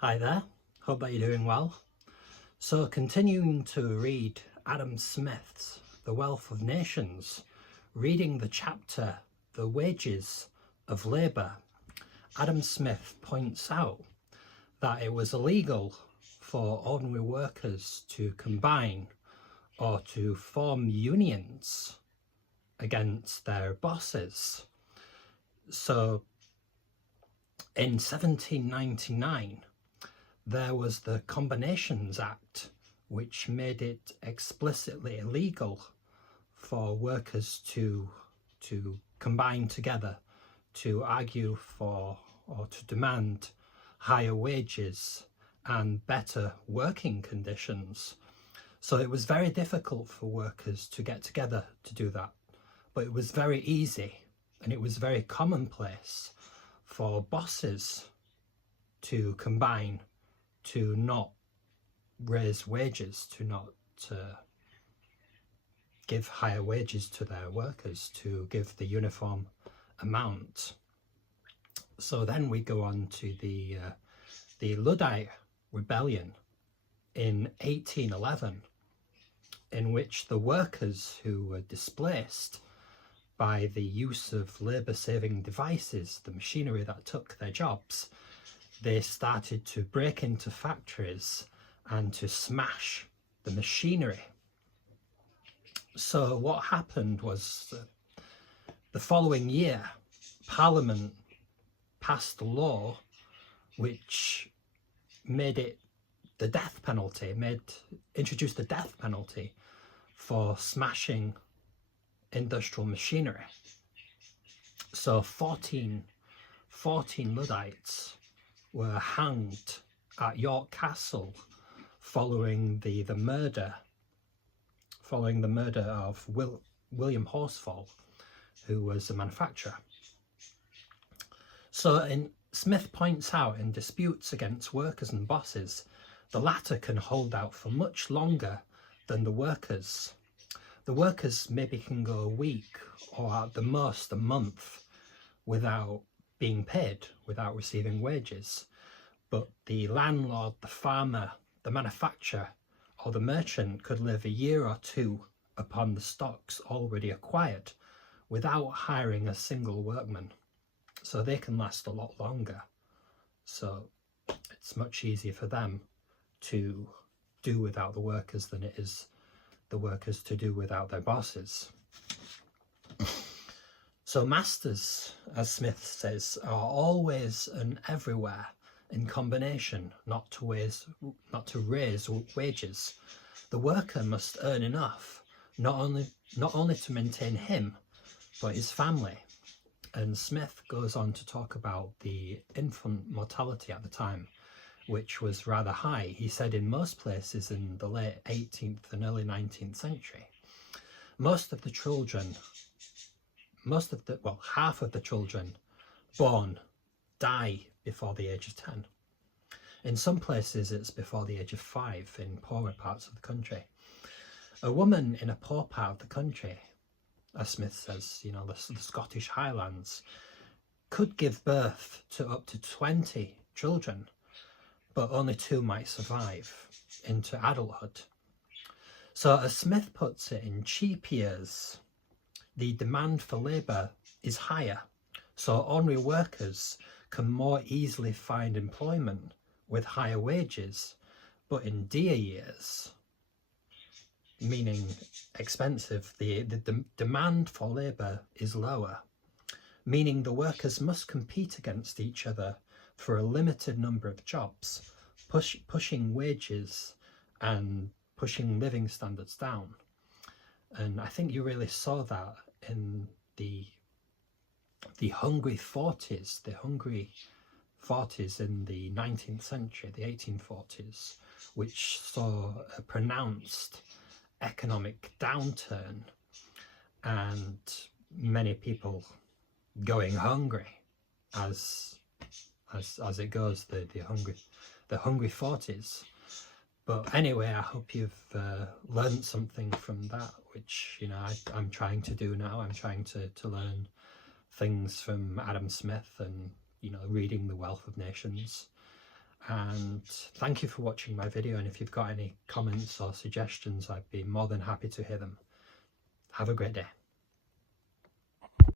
Hi there, hope that you're doing well. So continuing to read Adam Smith's The Wealth of Nations, reading the chapter The Wages of Labour, Adam Smith points out that it was illegal for ordinary workers to combine or to form unions against their bosses. So in 1799, there was the Combinations Act, which made it explicitly illegal for workers to combine together to argue for or to demand higher wages and better working conditions. So it was very difficult for workers to get together to do that, but it was very easy and it was very commonplace for bosses to combine to not raise wages, to not give higher wages to their workers, to give the uniform amount. So then we go on to the Luddite Rebellion in 1811, in which the workers who were displaced by the use of labour-saving devices, the machinery that took their jobs, they started to break into factories and to smash the machinery. So what happened was the following year, Parliament passed a law which made it the death penalty, introduced the death penalty for smashing industrial machinery. So 14 Luddites were hanged at York Castle following the murder of William Horsfall, who was a manufacturer. So Smith points out in disputes against workers and bosses, the latter can hold out for much longer than the workers. The workers maybe can go a week or at the most a month without being paid, without receiving wages. But the landlord, the farmer, the manufacturer or the merchant could live a year or two upon the stocks already acquired without hiring a single workman. So they can last a lot longer. So it's much easier for them to do without the workers than it is the workers to do without their bosses. So masters, as Smith says, are always and everywhere in combination, not to raise wages. The worker must earn enough, not only to maintain him, but his family. And Smith goes on to talk about the infant mortality at the time, which was rather high. He said in most places in the late 18th and early 19th century, half of the children born die before the age of 10. In some places it's before the age of 5 in poorer parts of the country. A woman in a poor part of the country, as Smith says, the Scottish Highlands, could give birth to up to 20 children, but only 2 might survive into adulthood. So as Smith puts it, in cheap years, the demand for labour is higher, so ordinary workers can more easily find employment with higher wages, but in dear years, meaning expensive, the demand for labour is lower, meaning the workers must compete against each other for a limited number of jobs, pushing wages and pushing living standards down. And I think you really saw that in the hungry 40s, in the 19th century, the 1840s, which saw a pronounced economic downturn and many people going hungry as it goes, the hungry 40s. But anyway, I hope you've learned something from that, which I'm trying to do now. I'm trying to learn things from Adam Smith and reading The Wealth of Nations. And thank you for watching my video, and if you've got any comments or suggestions, I'd be more than happy to hear them. Have a great day.